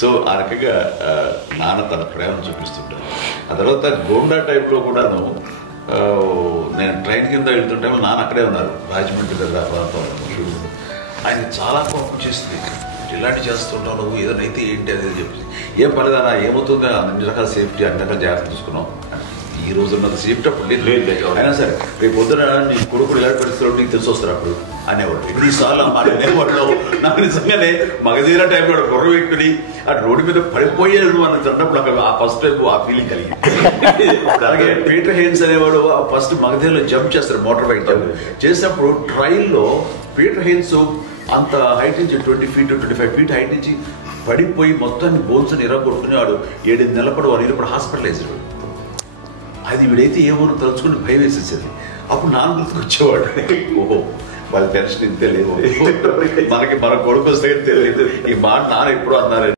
So ఆ రకంగా నాన్న తన ప్రేమను చూపిస్తుంటారు. ఆ తర్వాత గోండా టైప్లో కూడాను నేను ట్రైన్ కింద వెళ్తుంటే నాన్న అక్కడే ఉన్నారు, రాజమండ్రి దగ్గర ప్రాంతంలో. ఆయన చాలా కోపం చేస్తుంది, ఇలాంటి చేస్తుంటావు నువ్వు, ఏదైతే ఏంటి అనేది చెప్పి, ఏం పర్లేదన్నా ఏమవుతుందో అన్ని రకాల సేఫ్టీ అన్ని రకాల జాగ్రత్త చూసుకున్నాం. ఈ రోజు ఉన్నది సేఫ్టీ అప్పుడు లేదు, అయినా సరే రేపు పొద్దున నీ కొడుకులు ఇలాంటి పరిస్థితులు నీకు తెలిసి వస్తారు అప్పుడు అనేవాడు. ఎన్నిసార్లు ఆ మాట అనేవాడు. నాకు నిజంగానే మగధీర టైంలో గుర్ర పెట్టుకుని అటు రోడ్డు మీద పడిపోయేది అని అన్నప్పుడు అక్కడ ఆ ఫస్ట్ టైం ఆ ఫీలింగ్ కలిగింది. అలాగే పీటర్ హెయిన్స్ అనేవాడు ఫస్ట్ మగధీరలో జంప్ చేస్తారు, మోటార్ బైక్ జంప్ చేసినప్పుడు ట్రైల్లో పీటర్ హెయిన్స్ అంత హైట్ నుంచి 20 feet 25 feet హైట్ నుంచి పడిపోయి మొత్తాన్ని బోన్స్ ఇరగొట్టుకునేవాడు. 7 నెలల పాటు వాడు ఇప్పుడు హాస్పిటలైజ్డ్. అది వీడైతే ఏమో తలుచుకుని భయం వేసేసేది. అప్పుడు నాన్న గుర్తుకొచ్చేవాడు, ఓహో వాళ్ళ టెన్షన్ ఇంత తెలియదు, మనకి మన కొడుకు వస్తే తెలియదు ఈ మాట నాన్న ఎప్పుడు అన్నారు.